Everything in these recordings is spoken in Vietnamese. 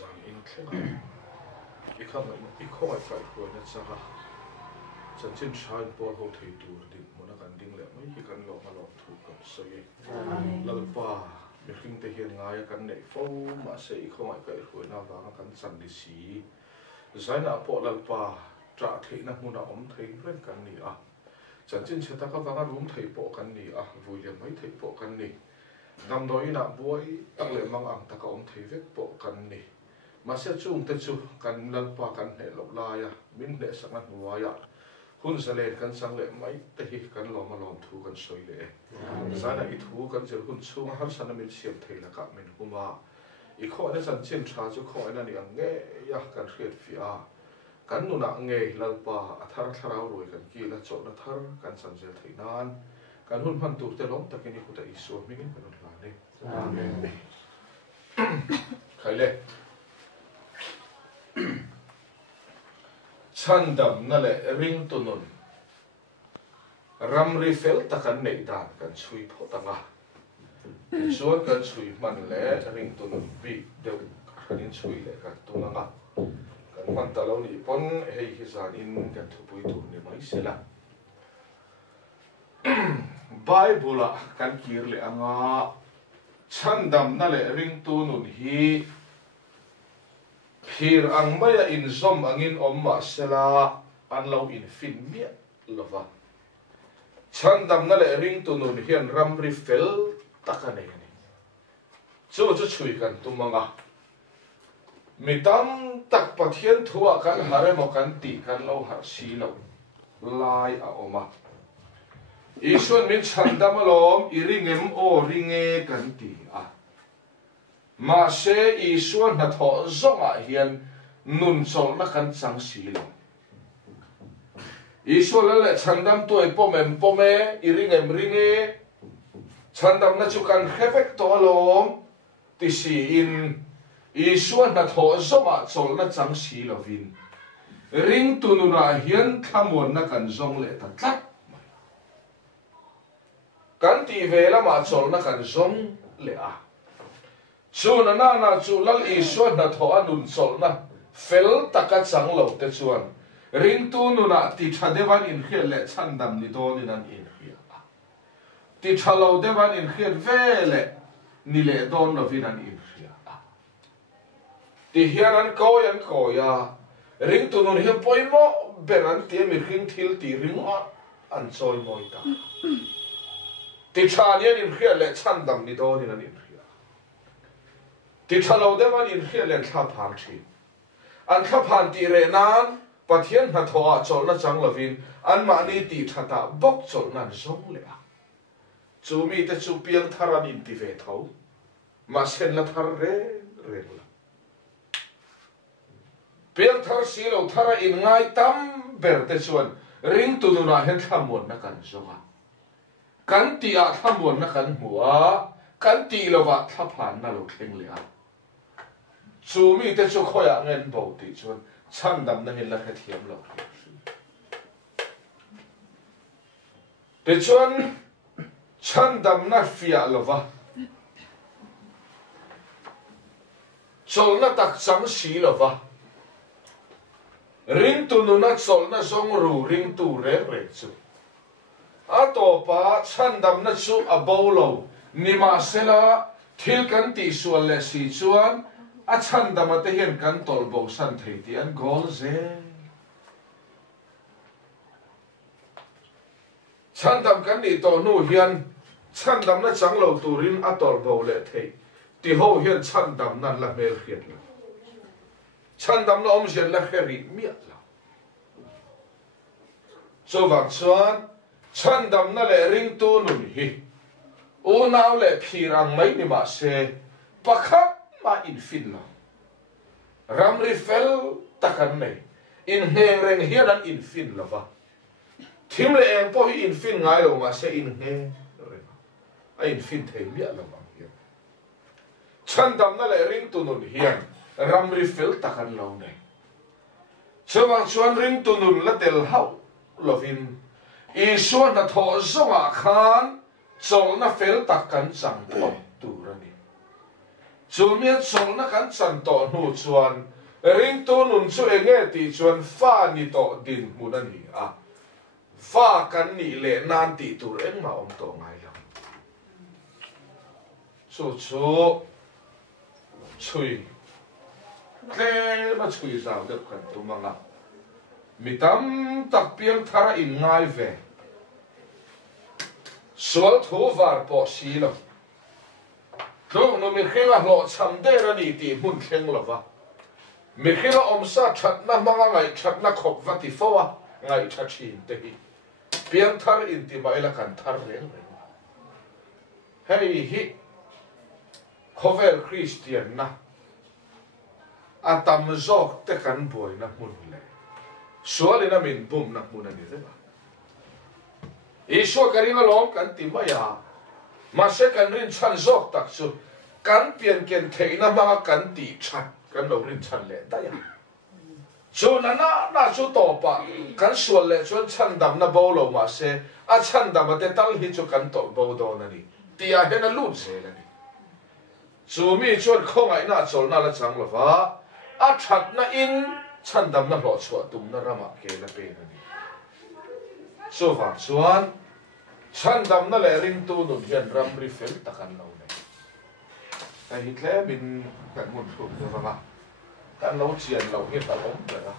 zan in khleng ikhang ikhoi kai khoi na chaga chanchin thain por ho thei tur dinhmun kan ding le mai hi kan lo ma lo thu kan soi lalpa miking te hian ngai kan nei fo ma se ikhoi kai khoi na wa kan chan di si zaina po lalpa tra thei na hmuna om thei ren kan ni a chanchin cheta ka wanga rum thei po kan ni a vui le mai thei po kan ni nam doi na boy tak le mang ang taka om thei vek po kan ni ma se chung te chu kan lalpa kan he lo la ya min le sang na huwa ya hun sa le kan sang le mai te hi kan lo ma lom thu kan soi le sana I thu kan zel hun chung har sana min siam thei la ka min huma I kho na san chen tha chu kho na ni ang nge ya kan hriatfiahna kan nu na ngei lalpa athar tharau roi kan ki la chaw na thar kan san zel thei nan kan hun man tu te lom takin I khuta isu mi kan la ne amen khaile chandam na le ringtu nun ramri fel takan nei dan kan chui pho tanga chuan kan chui man le ringtu nun bi deu kanin chui le kan tunanga kan man talo ni pon hei hi zan in kan thupui tu ni mai sela Bible kan kirle anga chandam na le ringtu nun hi phir ang maya in zom angin omma sela an lo in fin mia lova chandam na le ringtu nun hian ramri fel takane ni chu chui kan tumanga mitam tak pathian thua kan haremo kan ti kan lo har si lo lai a oma Isuan min chandam alom iringem o ringe kan ti a ma se isuan na tho zonga hian nun chol na kan chang si lo isuan le chandam tu e pome iringem ringe chandam na chu kan khevek to alom ti si in isuan na tho zonga chol na chang si lo vin ring tu nu na hian thamon na kan zong le ta tlat kan ti vela ma chol na kan zong le a chu na chu lal isuan na tho anun chol na fel taka chang lo te chuan ring tu nu na ti thadewan in khial le chandam ni do ni nan in khia ti thalo dewan in khial vele ni le don lo vin an in khia ti hian an ko ya ring tu nun hi poimo beran ti mi khing thil ti ring a an choi moi ta ti thanian in khial le chandam ni do ni nan in ti thalo dewan in khial le tha phang thi an tha phan ti re nan pathian na thoa chol na chang lovin an ma ni ti thata bok chol nan zong le a chu mi te chu piang tharan in ti ve tho ma sen la thar re la piang thar si lo thara in ngai tam ber te chuan ring tu nu na hen thamon na kan zonga kan ti a thamon na kan hua kan ti lo wa tha phan na lo thleng le a chu mi te chu khoya ngen bo ti chuan chandam na hin la kha thiam lo te chuan chandam na fia lova chol na tak chang si lova ring tu nu na chol na zong ru ring tu re chu a to pa chandam na chu a bolo ni ma sela thil kan ti sual le si chuan a chandam te hian kan tol bo san thei ti an gol ze chandam kan ni to nu hian chandam na chang lo turin a tol bo le thei ti ho hian chandam nan la mel khiat la chandam na om jen la kheri mi la so wang chuan chandam na le ring tu nun hi u naw le phirang mai ni ma se pakhat ma in fin la ramri fel takan nei in heng reng hian an in fin lova thim le eng po hi in fin ngai lo ma se in heng reng a in fin thei mi la ma hian chandam na le ring tu nun hian ramri fel takan lo nei chawang chuan ring tu nun la tel hau lovin I suan na tho zonga khan chol na fel takan chang po turani chu mi chol na kan chan to nu chuan ringtu nun chu enge ti chuan fa ni to dinhmun ani a fa kan ni le nan ti tur eng ma om to ngai lo chu chui tle ma chui zau de kan tu manga mitam tak piang thara in ngai ve sual thu var po si lo thu no mi khenga lo cham de ra ni ti mun khleng lo wa mi khenga om sa that na manga ngai that na khop va ti fo wa ngai that chin te hi piang thar in ti mai la kan thar reng hei hi khovel Christian na atam zok te kan boy na mun le sual ina min bum na mun ani ba Iswa karinga long kan timaya mase kan rin chan zok tak su kan pian ken theina mga kan ti chan kan lo rin chan le ta ya so na su to pa kan sual le chuan chan dam na bo lo ma se a chan dam te tal hi chu kan to bo do na ni ti a hena lu se la ni chu mi chuan khong ai na chol na la chang lo wa a that na in chan dam na lo chua tum na rama ke la pe na ni so va chuan chan dam na le ringtu nun hian ram ri fel takan lo ne ta hi tle min kan mun thu de wa kan lo chian lo hi ta om de la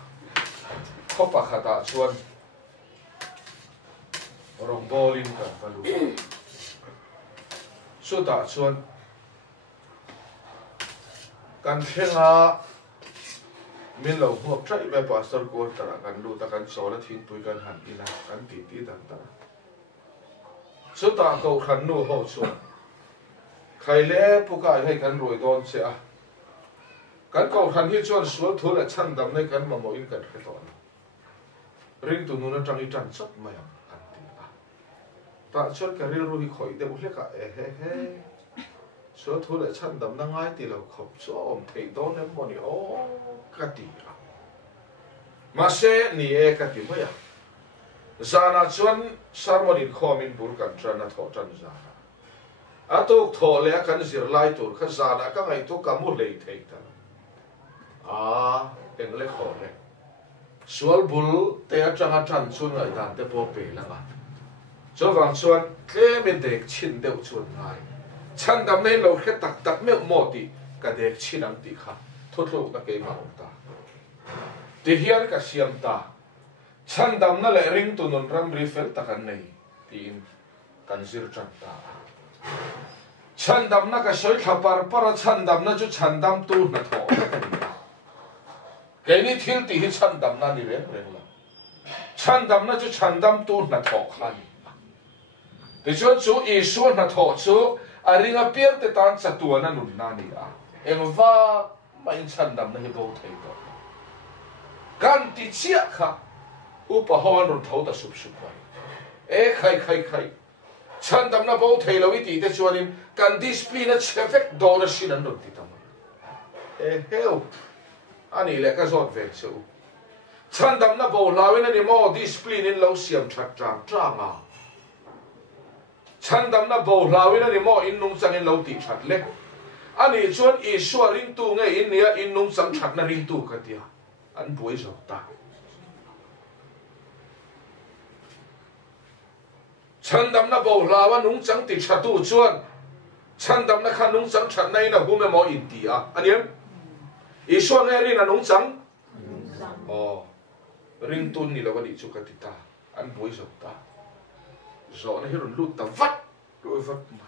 khopa khata chuan rong bolin ka palu so ta chuan kan thenga min lo huap trai be pastor ko tara kan lu ta kan so la thing pui kan han ina kan ti dan ta so ta ko khan nu ho chu khai le puka hai kan roi don che a kan ko khan hi chuan sual thu le chan dam nei kan ma mo in kan khe to ringtu nun atang I tan chot ma ya kan ti a ta chuan ka ril ru hi khoi de u hle ka he so thu le chan dam na ngai ti lo khop so om thei don em mo ni o ka ti a ma se ni e ka ti ma ya zana chuan sarmonin khomin bur kan tran a tho tran zana atuk tho le kan zir lai tur kha zana ka ngai tu ka mu lei thei ta eng le kho le sual bul te atanga tran chuan ngai dan te po pe la ba so wang chuan tle min dek chin deuh chuan ngai chan dam nei lo khe tak me mo ti ka dek chin ang ti kha thotlo na ke ma ta ti hian ka siam ta chan dam na le ringtu nun ram ri fel takan nei tin kan zir chan ta chan dam na ka soi thapar para chan dam na chu chan dam tu na tho ke ni thil ti hi chan dam na ni reng la chan dam na chu chan dam tu na tho khan ti chu I suan na tho chu a ringa piang te tan cha tu na nun na ni a engwa ma in chan dam na hi bo thei to kan ti chia kha upa hawan run thau ta sup vai khai chan dam na bo thei lo I ti te chuanin kan discipline chefek do na sin an run ti tam heo ani le ka zot ve chu chan dam na bo lawin ani mo discipline in lo siam that tang a chan dam na bo lawin ani mo in nung chang in lo ti that le ani chuan I suar ringtu ngei in nia in nung chang that na ringtu ka tia an buai zo ta chan dam na bo lawa nung chang ti thatu chuan chan dam na khan nung chang that nei na hume mo in ti a aniam I suar nge rin na nung chang ringtu ni lo wadi chu ka ti ta an buai zo ta zo na hi run lut ta vat ma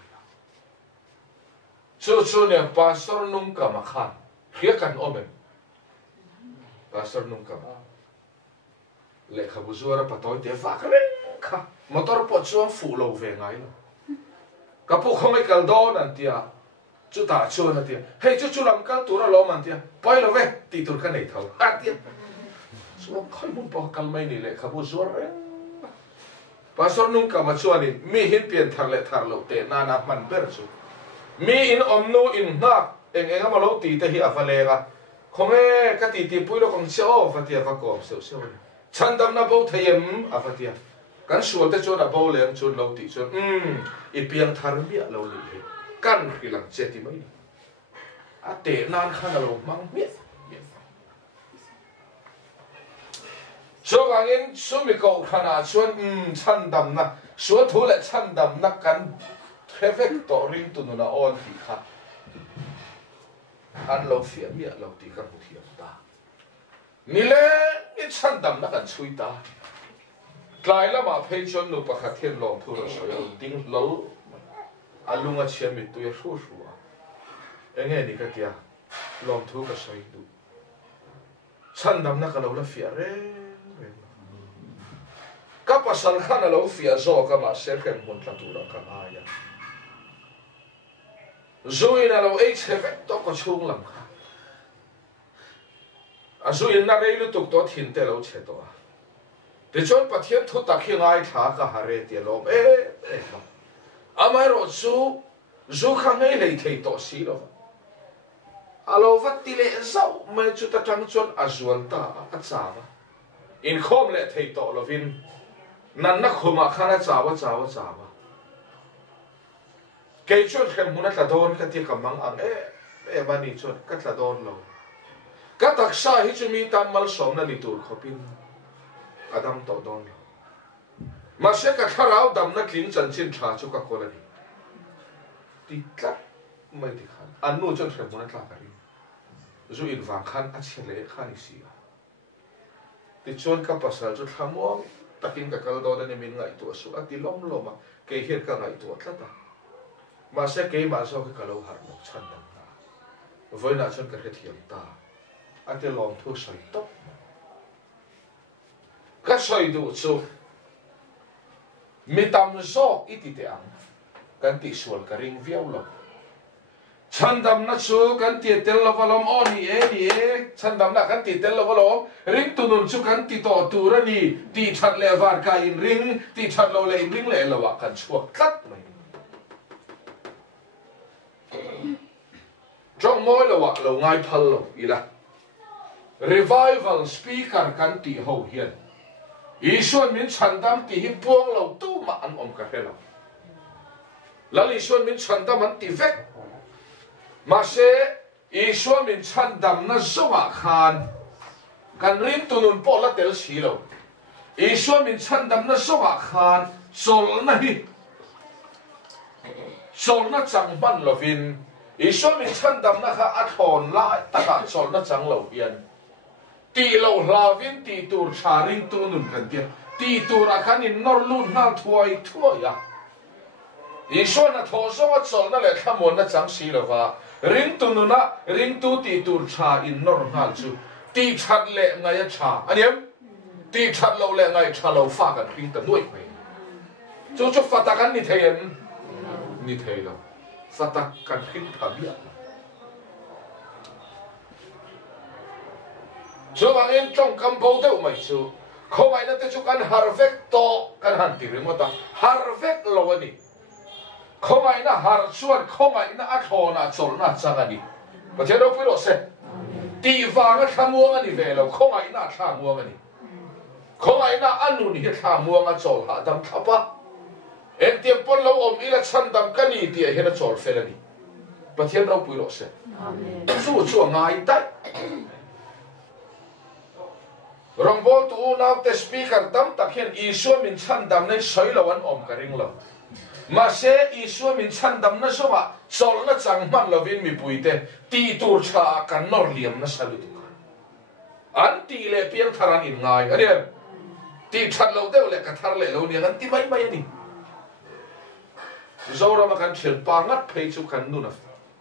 chu ne pastor nung ka ma khan khia kan omen pastor nung ka le kha bu zuara patoi te va kren kha motor po chuan fu lo ve ngai lo ka pu khong ai kal do nan tia chu ta chu na tia hei chu lam kal tu ra lo man tia poi lo ve ti tur ka nei thau a tia so khoi mun po kal mai ni le kha bu zuara pastor nung ka ma chuan in mi hin pian thar le thar lo te na man ber chu mi in omnu in na eng ma lo ti te hi avalega khonge ka ti pui lo kong cheo fatia va ko se chan dam na bo thayem afatia kan sual te chon a bo leng chon lo ti chon I piang thar mi lo li kan khilang che ti mai a te nan khana lo mang miết so angin sumi ko khana chuan chan dam na so thu le chan dam na kan perfect to Ringtu Nun na on ti kha an lo fia mi lo ti kan hu thiam ta ni le ni chan dam na kan chui ta tlai la ma phei chon nu pakhat thiam long thu ro so yo ding lo alunga chiam mi tu ya shu shu a enge ni ka tia long thu ka soi du chan dam na ka lo la fia re ka pasal khana lo fia zo ka ma ser ken mun tla tu ra ka aya zui na lo ei chevek to ko chung lam kha a zui na rei lu tuk to thin te lo che to a te chon pathian thu tak hi ngai tha ka hare te lo amai ro zu khang ei lei thei to si lo alo vat ti le zau mai chu ta tang chon azual ta a chawa in khom le thei to lo vin nan na khoma khana chawa cái chuyện khem muốn là đòn cái tiệc cầm mang ăn em anh đi chuyện cắt là đòn lâu cắt đặc sa hi chumi tan mal som na litur khopin adam to đòn mà sẽ cắt harau đam na clean chân chin cha chu ka kola đi ti tlat mai ti khan an nu chuyện khem muốn là cái gì zu in vang khan a chele khan isi ti chuyện ka pasal chu thamom takin ka kal do na min ngai tu su a ti lom loma ke hian ka ngai tu tlat ta mà sẽ kế mà sau cái lâu hạt một chân đầm na với na chân cái thiểm ta anh ta lòng thu sợi tóc cái sợi đủ số mi tam gió ít thì ăn cái tỷ sual cái ring viau lo chân đầm na số cái tỷ tel lo vào lom on ni chân đầm na cái tỷ tel lo vào lom Ringtu Nun số cái tỷ to tu ra ni tỷ chặt lệ var cái in ring tỷ chặt lo lệ ring lệ lo wa cái chuột cắt mày trong mỗi là hoặc là ngay phật lo ila revival speaker kan ti ho hian isuan min chandam ti hi puang lo tu ma an ka hela la isuan min chandam an ti vek ma se isuan min chandam na zonga khan kan Ringtu Nun po la tel si lo isuan min chandam na zonga khan sol na hi sol na chang ban lovin Iswa min chan dam na kha athon la taka chol na chang lo hian ti lo hlavin ti tur tha Ringtu Nun kan tia ti tur a khan in nor lu na thuai ya Iswa na tho so chol na le khamon na chang si lo wa Ringtu Nun na Ringtu ti tur tha in nor na chu ti chat le ngai tha aniam ti chat lo le ngai tha lo fa kan ring ta noi mai chu fa ta kan ni thei lo Sata kan hin thabia so angin trong kampo deuh mai chu khowai na te chu kan harvest to kan han ti remota harvest lo ani khowai na har chuan khowai na athona chol na changani pathe do piro se ti wanga thamuang ani velo khowai na thamuang ani khowai na anu ni thamuang a chol ha dam thapa em tiêm pon lâu om ila chan dam kani tia hena chol felani pathian ro pui ro se su chu ngai tai rong bol tu na te speaker tam tak hian isu min chan dam nei soi lo an om ka ring lo ma se isu min chan dam na so ma chol na chang man lovin mi pui te ti tur cha kan nor liam na salu tu an ti le piang tharan in ngai ani ti that lo deuh le ka thar le lo ni an ti mai mai ani Zora ma kan thil pa ngat phei chu kan nu na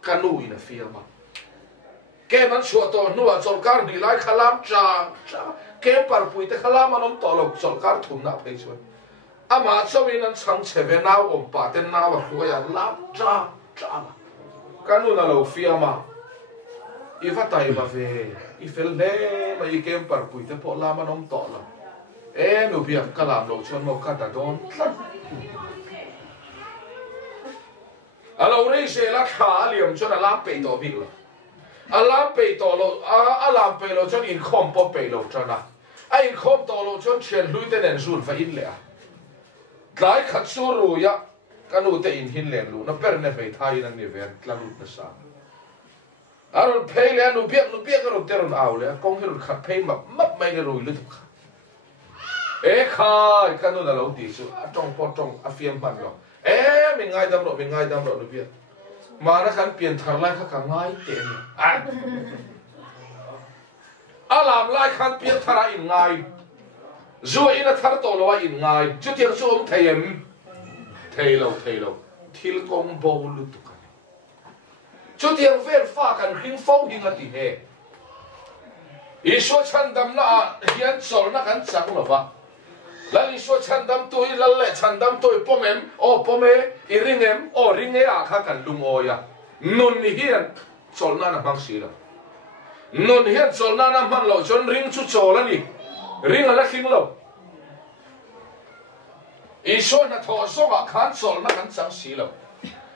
kanu ina fia ma ke man chu to nu a chol kar di lai khalam cha ke par pui te khalam anom to lo chol kar thum na phei chu ama chawin an chang cheve na om pa ten na wa khu ya lam cha kanu na lo fia ma i va tai ma ve i fel ne ma i ke par pui te po lam anom to lo e nu bia kalam lo chon mo ka ta don alo rei se la kha liam chon alam pe to bi lo alam pe to lo alam pe lo chon in khom po pe lo chona a in khom to lo chon chen lui te nen zun fa in le a tlai khat su ru ya kanu te in hin len lu na per ne pe thai nan ni ven tla lu na sa rồi phê lên nụ biết cái rồi tiền rồi ảo lên công cái rồi khát phê mà mất mấy cái rồi lướt thuộc ế khai cái nó là lâu tí số trong phiêm mặt rồi ế mình ngay đâm rồi nụ biết mà nó khăn biển thằng lại khá ngay tiền làm lại khăn biển thằng lại in ngay rồi in là thằng tổ lo in ngay chút tiếng số ông thầy lâu thiêu công bầu lướt thuộc chút tiếng về pha cần khinh phong hình là tí hè ý số chân đâm là hian sổ nó khăn sáng là vậy là ý số chân đâm tôi là lệ chân đâm tôi bom em ring em à khá cần lung oi à nun hian sổ nó mang xí là nun hian sổ nó mang lộ chọn ring chút sổ là nè ring là khinh lộ ý số nó thọ số à khán sổ nó khăn sáng xí là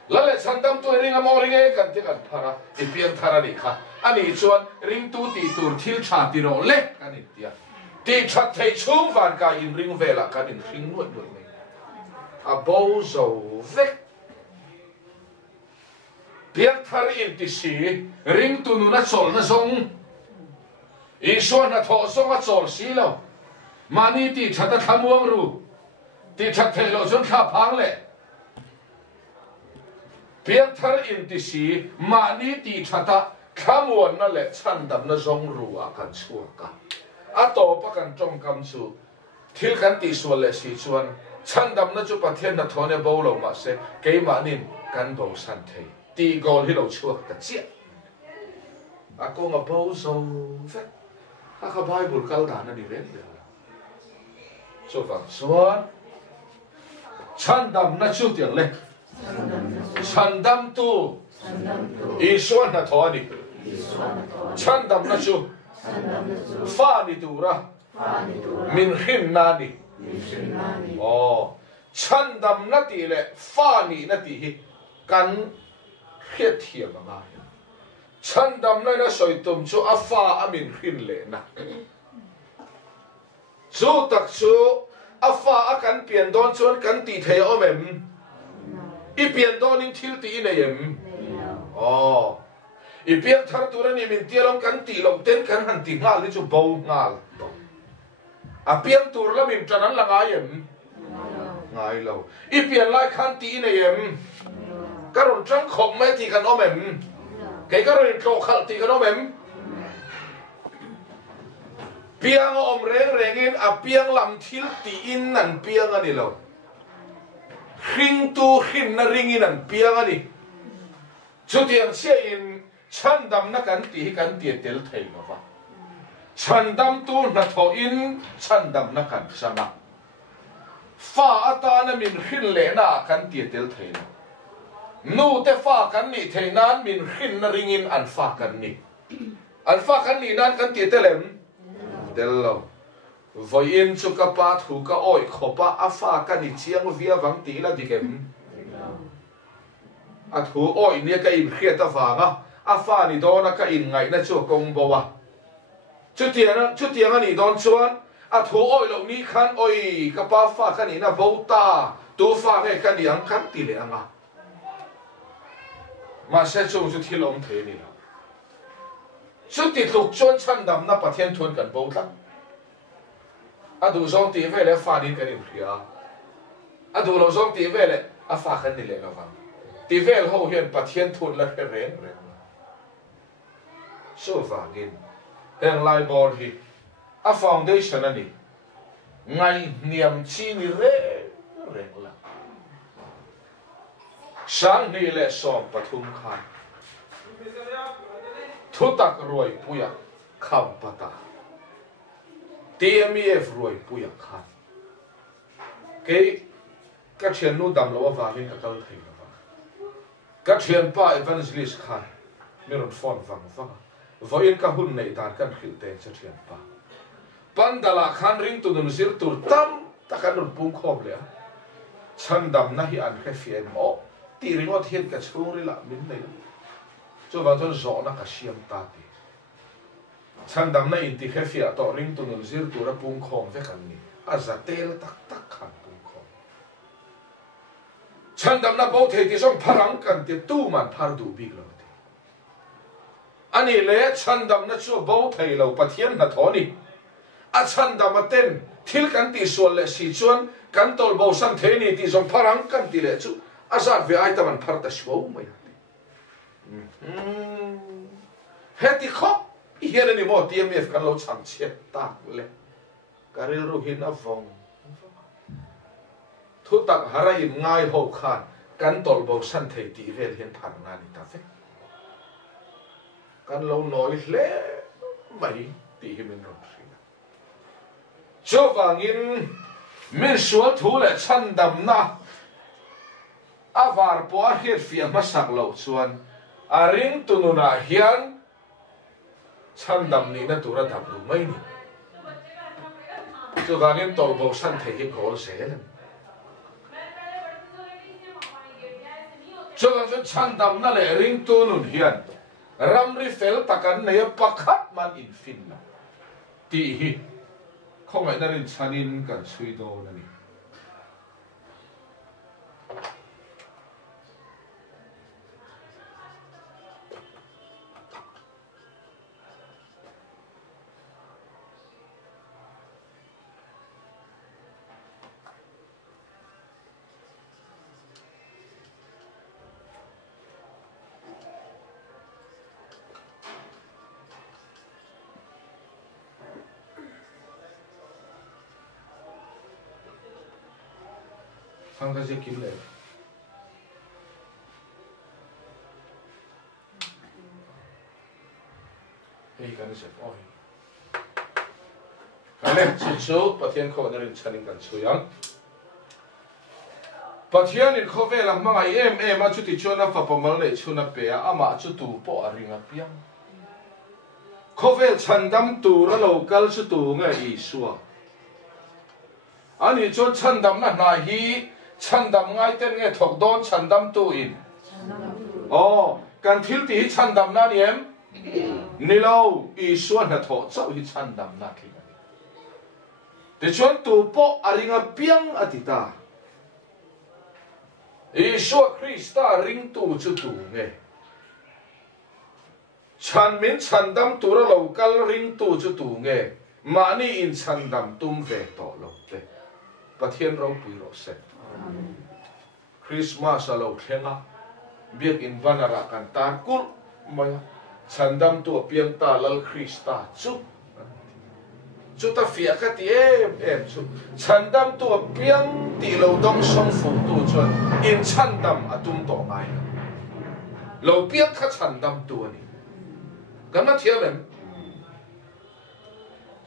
lale chandam tu ring amo ring e kan te kan phara ipian thara ni kha ani chuan ring tu ti tur thil tha ti ro le ani tia ti that thei chung van ka in ring vela kan in ring nuai mai a bo zo vek pian thar in ti si ring tu nu na chol na zong i so na tho so nga chol si lo mani ti thata thamuang ru ti that thei lo chon kha phang le pian thar in ti si mani ti thata khamuan na le chan dam na zong ru a kan chua ka a to pa kan trong kam chu thil kan ti sual le si chuan chan dam na chu pathian na thone bo lo ma se ke ma nin kan bo san thei ti gol hi lo chua ka chia a ko nga bo zo ve kha bible kal da na ni ven le so va chuan chan dam na chu tiang le chan dam tu i suan na tho ni chan dam na chu fa ni tu ra min hin na ni chan dam na ti le fa ni na ti hi kan hriatfiahna chan dam na soi tum chu a fa a min hin le na chu tak chu a fa a kan pian don chuan kan ti thei omem i pian don in thil ti in em i pian thar tur ani min tialom kan ti lom ten kan han ti ngal ni chu bo ngal a pian tur la min tanan la ngai em ngai lo i pian lai kan ti in em karon chang khom mai ti kan omem cái karon tlo khal ti kan omem piang om reng in a piang lam thil ti in nan piang ani lo Ringtu na ring in an piang ani chu tiang sia in chan dam na kan ti tel thei lo wa chan dam tu na tho in chan dam na kan sama fa ata na min hin le na kan ti tel thei lo nu te fa kan ni thei nan min hin na ring in an fa kan ni nan kan ti telem tel lo voi in chu ka pa thu ka oi khopa afa ka ni chiang via wang ti la dikem a thu oi ne ka in khia ta wanga afa ni dona ka in ngai na chu kong bo wa chu tiang ani don chuan a thu oi lo ni khan oi ka pa fa ka ni na bo ta tu fa nge ka ni ang kan ti le anga ma se chu thilom the ni la chu ti luk chuan chan dam na pathian thun kan bo tlang a du zong ti ve le fa ni kan in khia a du lo zong ti ve le a fa khan ni le lo wang ti vel ho hian pathian thun la reng so wangin heng lai bor hi a foundation ani ngai niam chi ni reng la sang ni le som pathum khan thu tak roi puya kham pata TMF roi puya khan ke ka thian nu dam lo wa hin ka kal thei lo ka thian pa evangelist khan meron phone wang voin ka hun nei tan kan khil te cha thian pa pandala khan Ringtu Nun zir tur tam ta kan run pung khom le chan dam na hi an khe fian mo ti ringot hian ka chung ri la min nei chu wa thon zo na ka siam ta ti chan dam na in ti khe fia to Ringtu Nun zir tur a pung khom ve kan ni a za tel tak khan pung khom chan dam na bo the ti song pharang kan ti tu man phar du big lo อันนี้เละชันดำนั่นชั่วเบาไทยเราปะเทียนนัทอนี่อาชันดำมาเต้นทิลกันตีส่วนเละสีชวนกันตอลเบาสันเทนี่ตีส่งพลังกันตีเละจู่อาซาดเวไอตะมันพัดตะชัวไม่เฮติคบเฮียนี่หมดเตรียมเอฟกันเราฉันเชียตากเลยการิลรูหินอฟงทุตักหาริมง่ายหกขาดกันตอลเบาสันเทตีเวลเห็นผ่านงานนี่ตาเฟกันเราหน่อยเละไม่ตีให้มันรอดสิชอบฟังอินมินสวดถูเละชันดำนะอาวาร์ปัวเฮียเฟียมาสักเหล่าชวนอาริงตุนุนาเฮียนชันดำนี่นั่นตัวระดับรู้ไหมนี่ชอบฟังอินตอลเบาสันเทให้กอลเสียเลยชอบฟังอินชันดำนั่นแหละริงตุนุนเฮียนรัมริเฟลตะกันเนี่ยปักขัดมันอินฟินนะตีฮีคงไม่ได้รินชันินกันช่วยโดนนี่ฟังกันจะกินเลยเฮ้ยกันเสร็จโอ้ยกันเลยชิวๆประเทศเขาเนี่ยรินชันินกันช่วยยังประเทศนี้เขาเวลามาเอ็มมาชุดที่ชวนนับฟังประมาณเลยชวนนับเปียอามาชุดตู่ปออะไรงับเปียงเขาเวลชันดำตู่แล้วเรากัลชุดตู่ไงอีสัวอันนี้ชวนชันดำนั่นนายฮีชันดำง่ายเต้นไงถกโดนชันดำตัวอินอ๋อการทิลตีชันดำนั่นเองนี่เราอีส่วนนั้นถกเจ้าฮิชันดำนั่นที่นั่นแต่ชวนตัวโปอาริงาเปียงอติตาอีส่วนคริสต์ริงตูจุตูไงชันมินชันดำตัวเรากัลริงตูจุตูไงมานี่อินชันดำตุ้มเวทต่อเราเตะประเทศเราปุยเราเสร็จคริสต์มาสเราเข่งอ่ะเบียกอินวันรักันตากุลมาฉันดำตัวเพียงตาลัลคริสตาจุดตาเฟียกันที่จุดฉันดำตัวเพียงที่เราต้องส่งฝูตัวจนอินฉันดำอาตุ้มต่อไปเราเพียงแค่ฉันดำตัวนี้กันมาเทียบกัน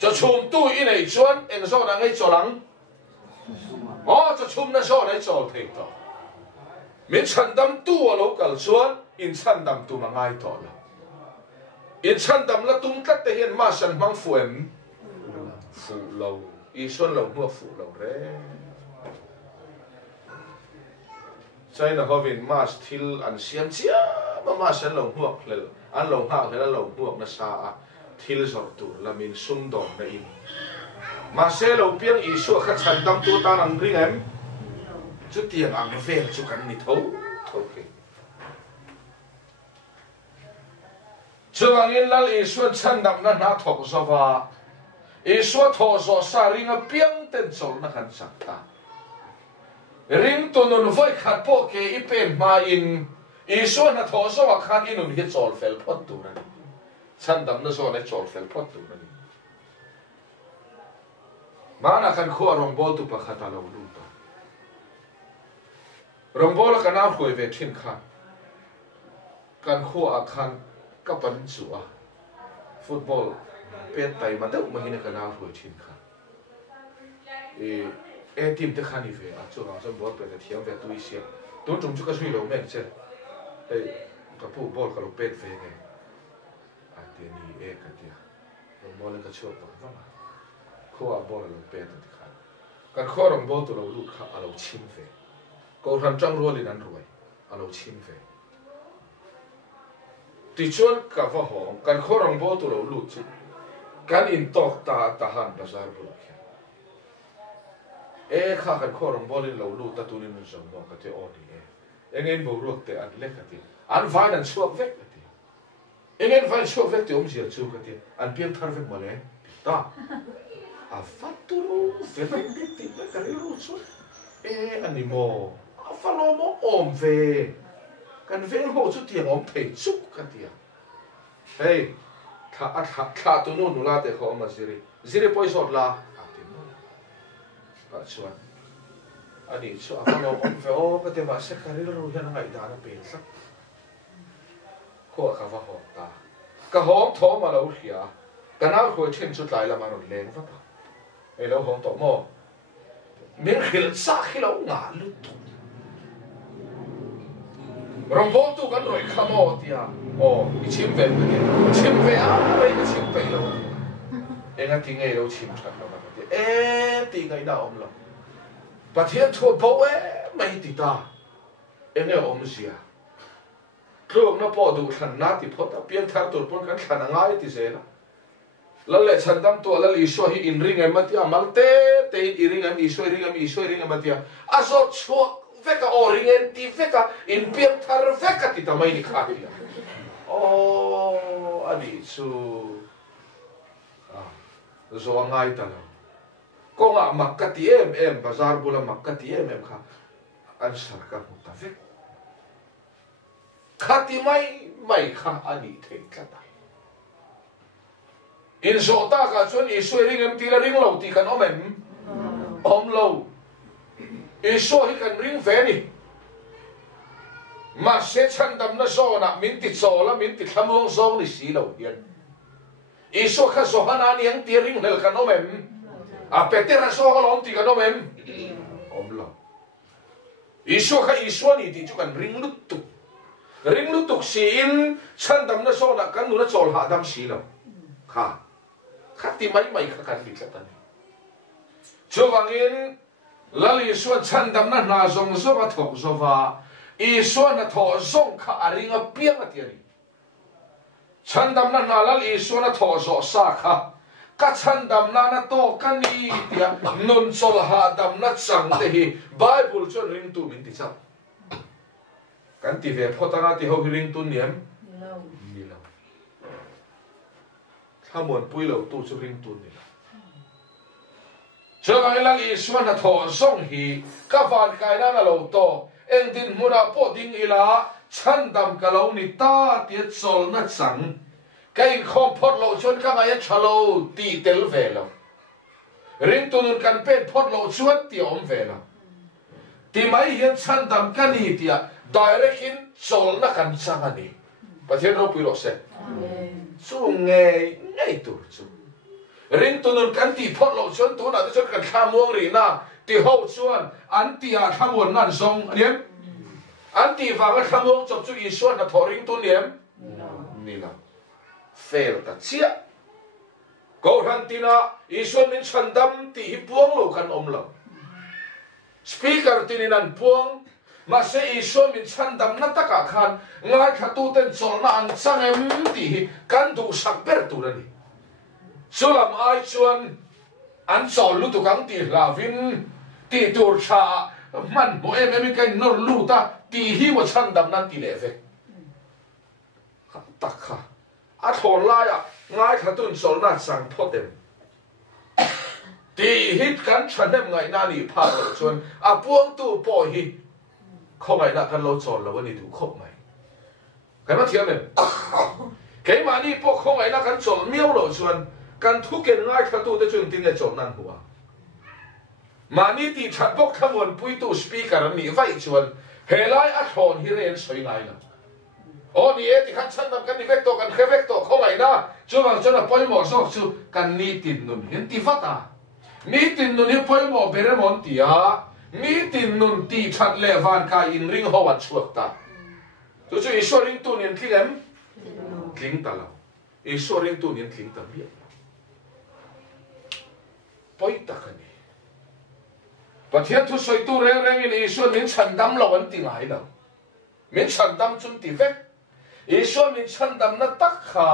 จะชุมตู้อีไหนชวนเอ็นโซ่นั่งให้จลังอ๋อจะชุมนั่นโซ่ไหนจอลเทต่อมีฉันดำตัวเรากัลชวนอินฉันดำตัวมาง่ายต่อละอินฉันดำละตุ้มกัดแต่เห็นมาฉันมังฝืนฝูเราอีส่วนเราหัวฝูเราเร่ใช่นะเขาเป็นมาสทิลอันเสียงเชียมาฉันเราหัวเลยอันเราหักแล้วเราหัวนัสาทิลสอดตัวละมินซุ่มดอกในอินมาเซลเราเพียงอีส่วนขัดฉันดำตัวตาหนังริงเอ็มจุดเตียงอ่างเฟลจุกันนี่ทุ่โอเคช่วงนี้เราอีส่วนฉันดำนั้นหาถกสวาอีส่วนทอสอสาริงเพียงเต็นโซลนักขันสักตาริงตุนุนไว้ขัดโปเกอีเป็นมาอินอีส่วนทอสวาขันอินุนฮิตโซลเฟลพอดตัวนั้นฉันดำนั้นโซลให้โซลเฟลพอดตัวนั้นมาหน้าขันขั้วรองบอลตุปะขัดตาเราดูต่อรองบอลกันน้ำคุยเวทินขันกันขั้วอาคารก็ปันสัวฟุตบอลเป็นไตมันเด็กมันเห็นกันน้ำคุยทินขันทีมที่ขันนี่เวอช่วงนั้นบอลเป็นเที่ยวแบบตุยเสียตัวจงจุกช่วยเราแม่นเช่กับผู้บอลกับเราเป็นเวไงเดี๋ยวนี้กันเดียวรองบอลก็ชอบว่าขั้วบอลเราเป็นที่ขันกันขั้วรองบอลตัวเราลูกขาเราชิมเวก็ทำจังรวยเลยนั่นรวยเราชิมเวที่ชวนกับว่าหงกันขั้วรองบอลตัวเราลูกชิกันอินตอกตาหันภาษาบุรุษข้ากันขั้วรองบอลเราลูกตาตุนิมุสมองกันที่อ่อนนี่เงินบุรุษแต่อันเล็กกันที่อันฝ่ายนั้นสวบเวกกันที่ ingen fan show vek ti zir chu ka ti an piang thar vek male ta a faturu vek ti ka ri ru chu ani mo a falo mo ve kan vek ho chu ti om thei chu ka ti hey tha tu nu la te kho ma ziri poi sot la a ti mo ka chuan ani chu a falo om ve o ka te ma se ka ri ru hian ngai da na pe sak kho ka va ho ta ka hom tho ma lo hia ka na kho chen chu tlai la ma ro leng va ta e lo hom to mo min khil sa khilo nga lu tu rong bo tu kan roi khamo tia o i chim ve a rei ka chim pe lo e nga ti ngei lo chim chat lo ma ti e ti ngai na om lo pa thian thu bo e mai ti ta e nge om sia klong na po du than na ti phot a pian thar tur pon kan thana ngai ti se na la le chandam to la li so hi in ring em matia malte te i ring em i so ring em matia aso chho veka o ring en ti veka in pian thar veka ti ta mai ni kha ti o ani chu zo ngai ta lo ko nga makati em bazar bula makati em kha an sar ka ta vek khati mai kha ani thei kata in zota ka chon i soi ring em tira ring lo ti kan om lo i so hi kan ring ve ni ma se chan dam na so na min ti so la min ti thamong zong ni si lo hian i so kha so hana ni ang ti ring hel kan a petera so lom ti kan om lo i so kha i so ni ti chu kan ring lut tu ring lu tuk si in chan dam na so na kan nu na chol ha dam si lo kha ti mai kha kan bi tlatan chu wangin lali suan chan dam na na zong zo ba thok zo wa i suan na tho zong kha aringa piang atiari chan dam na lali suan na tho zo sa kha ka chan dam na to kan ni tia nun chol ha dam na chang te hi bible chon ring tu min ti cha kan ti ve photanga ti ho ring tu niam ni lo thamon pui lo tu chu ring tu ni lo chawang lang i suan na tho song hi ka van kai na lo to eng din mura po ding ila chan dam ka lo ni ta ti chol na chang kai khom phot lo chon ka ngai chalo ti tel ve lo ring tu nun kan pe phot lo chuan ti om ve lo ti mai hian chan dam ka ni tia direct in chol na kan chang ani pathian ro pui ro se chu ngei tu chu ring tu nun kan ti phot lo chuan tu na te chuan kan kha muang ri na ti ho chuan an ti a thamon nan song aniam an ti wa ga thamong chop chu i suan na tho ring tu niam ni la fail ta chia ko ran tina i suan min chandam ti hi puang lo kan om lo speaker tinin an puang ma se i suan min chandam na taka khan ngai kha tu ten chol na an chang em ti kan du sak ber tu ni sulam ai chuan an chol lu tu kang ti lavin ti tur cha man mo em kai nor lu ta ti hi mo chandam nan ti le ve tak kha a thon la ya ngai kha tun chol na sang photem ti hit kan chanem ngai na ni pha lo chuan a puang tu po hi không ai đã kan lo chol lo ni du khop mai kan ma thiam em ke ma ni po không ai đã kan chol miao lo chuan kan thu ken ngai kha tu te chun tin le chol nan huwa ma ni ti that bok thamon pui tu speaker ni vai chuan helai a thon hi ren soi ngai la o ni e ti khan chan nam kan ni vek to kan khe vek to không ai na chu wang chon a poi mo sok chu kan ni tin nun hin ti vata ni tin nun hi poi mo beremon ti a ni tin nun ti that le van ka in ring ho wat chuak ta chu chu i so ring tu nin thlingem tling ta la i so ring tu nin tling ta bi poi ta kan ni pathian thu soi tu reng reng in i so nin chandam lo an ti ngai la min chandam chun ti vek i so min chandam na tak kha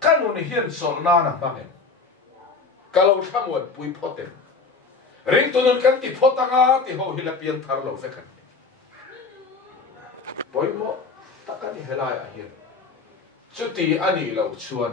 kanun hian sol na na bangem kalau thamon pui photem ring tu nun kan ti photanga ti ho hilapian thar lo vekan poimo takani helai a hian chút tí anh ý lẩu chuan